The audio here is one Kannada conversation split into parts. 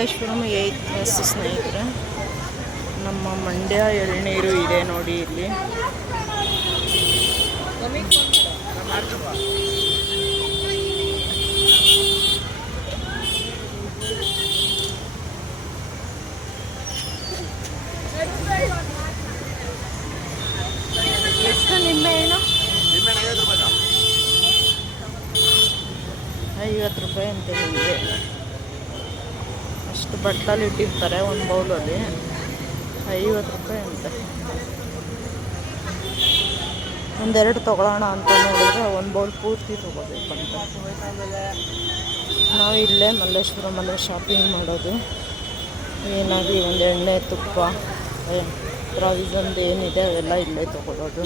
ಮಲ್ಲೇಶ್ವರಂ ಏಯ್ತ್ ಕ್ಲಾಸ್ ಸ್ನೇಹಿತರೆ. ನಮ್ಮ ಮಂಡ್ಯ ಎಳ್ನೀರು ಇದೆ ನೋಡಿ ಇಲ್ಲಿ. ಎಷ್ಟು ಐವತ್ತು ರೂಪಾಯಿ ಅಂತ ನಿಂಬೆ ಅಷ್ಟು ಬಟ್ಟಲು ಇಟ್ಟಿರ್ತಾರೆ, ಒಂದು ಬೌಲಲ್ಲಿ. ಐವತ್ತು ರೂಪಾಯಿ ಅಂತ. ಒಂದೆರಡು ತೊಗೊಳೋಣ ಅಂತ ನೋಡಿದ್ರೆ ಒಂದು ಬೌಲ್ ಪೂರ್ತಿ ತೊಗೋಬೇಕಂತ ನಾವು ಇಲ್ಲೇ ಮಲ್ಲೇಶ್ವರಮಲ್ಲೇ ಶಾಪಿಂಗ್ ಮಾಡೋದು. ಏನಾಗಿ ಒಂದು ಎಣ್ಣೆ, ತುಪ್ಪ ಪ್ರಾವಿಸಂದು ಏನಿದೆ ಅವೆಲ್ಲ ಇಲ್ಲೇ ತೊಗೊಳೋದು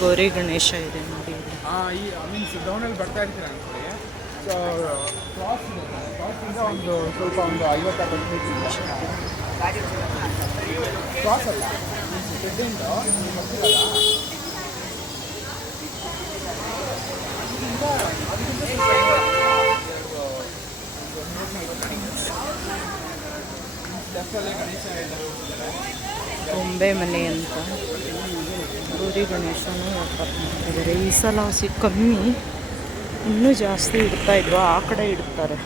ಗೌರಿ ಗಣೇಶ ಇದೆ ನೋಡಿ ಬರ್ತಾ ಕ್ರಾಸಿಂದ ಒಂದು ಸ್ವಲ್ಪ ಒಂದು ಐವತ್ತು ಅರವತ್ತು ಮೀಟರ್ ಕ್ರಾಸ್ ಅಲ್ಲ ಗೊಂಬೆ ಮನೆ ಅಂತ. ಗೌರಿ ಗಣೇಶನೂ ವ್ಯಾಪಾರ ಮಾಡ್ತಿದ್ದಾರೆ. ಈ ಸಲ ಹಸಿ ಕಮ್ಮಿ, ಇನ್ನೂ ಜಾಸ್ತಿ ಇಡ್ತಾ ಇದ್ವು ಆ ಕಡೆ ಇಡ್ತಾರೆ.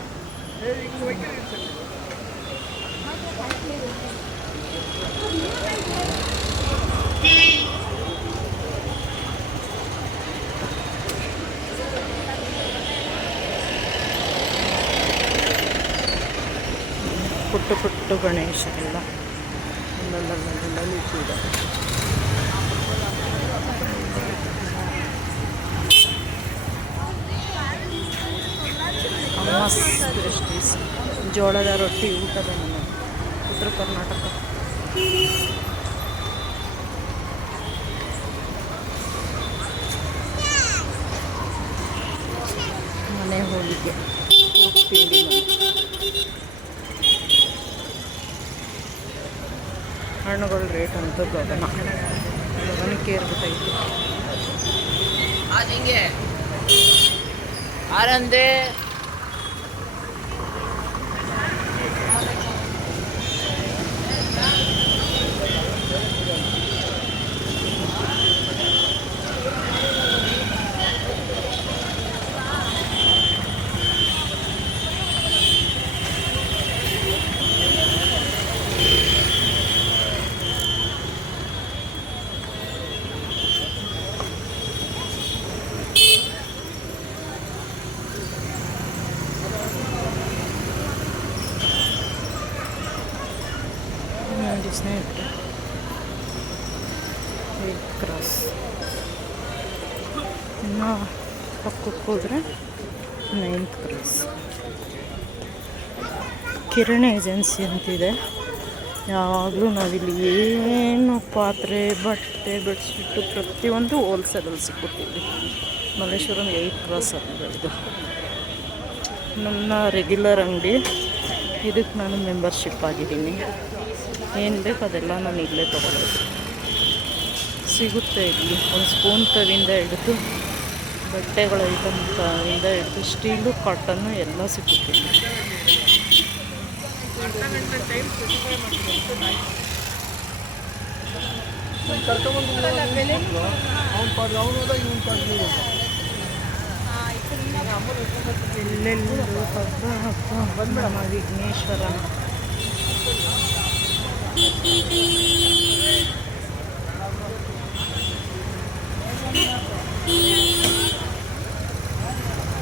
ಪುಟ್ಟು ಪುಟ್ಟು ಗಣೇಶ ಎಲ್ಲ ಇಟ್ಟಿದ್ದಾರೆ ಸ್ಪೆಷಲೀಸ್ ಜೋಳದ ರೊಟ್ಟಿ ಊಟದ ನಮ್ಮ ಉತ್ತರ ಕರ್ನಾಟಕ. ಮನೆ ಹೋಳಿಗೆ. ತಿಂಡಿ ಹಣ್ಣುಗಳ ರೇಟ್ ಅಂತೂ ಗಗನ. ಗಗನಕ್ಕೆ ಹಿಂಗೆ ಆರಂದೆ ನೋಡಿ ಸ್ನೇಹಿತರೆ ಏಟ್ ಕ್ರಾಸ್ ಇನ್ನು ಪಕ್ಕಕ್ಕೆ ಹೋದರೆ ನೈನ್ತ್ ಕ್ರಾಸ್ ಕಿರಣ್ ಏಜೆನ್ಸಿ ಅಂತಿದೆ ಯಾವಾಗಲೂ ನಾವಿಲ್ಲಿ ಏನು ಪಾತ್ರೆ ಬಟ್ಟೆ ಬೆಡ್ಶೀಟು ಪ್ರತಿಯೊಂದು ಹೋಲ್ಸೇಲಲ್ಲಿ ಸಿಕ್ಕುತ್ತೀವಿ ಮಲ್ಲೇಶ್ವರಂ ಏಯ್ಟ್ ಕ್ರಾಸ್ ಇದು ನನ್ನ ರೆಗ್ಯುಲರ್ ಅಂಗಡಿ ಇದಕ್ಕೆ ನಾನು ಮೆಂಬರ್ಶಿಪ್ ಆಗಿದ್ದೀನಿ ಏನು ಬೇಕು ಅದೆಲ್ಲ ನಾನು ಇಲ್ಲೇ ತೊಗೊಳ್ಳೋದು ಸಿಗುತ್ತೆ ಇಲ್ಲಿ. ಒಂದು ಸ್ಪೂನ್ ತವಿಂದ ಹಿಡಿದು ಬಟ್ಟೆಗಳ ಐಟಮ್ ತವಿಂದ ಹಿಡಿದು ಸ್ಟೀಲು ಕಾಟನ್ನು ಎಲ್ಲ ಸಿಗುತ್ತೆ ಎಲ್ಲೆಲ್ಲೂ ವಿಘ್ನೇಶ್ವರ.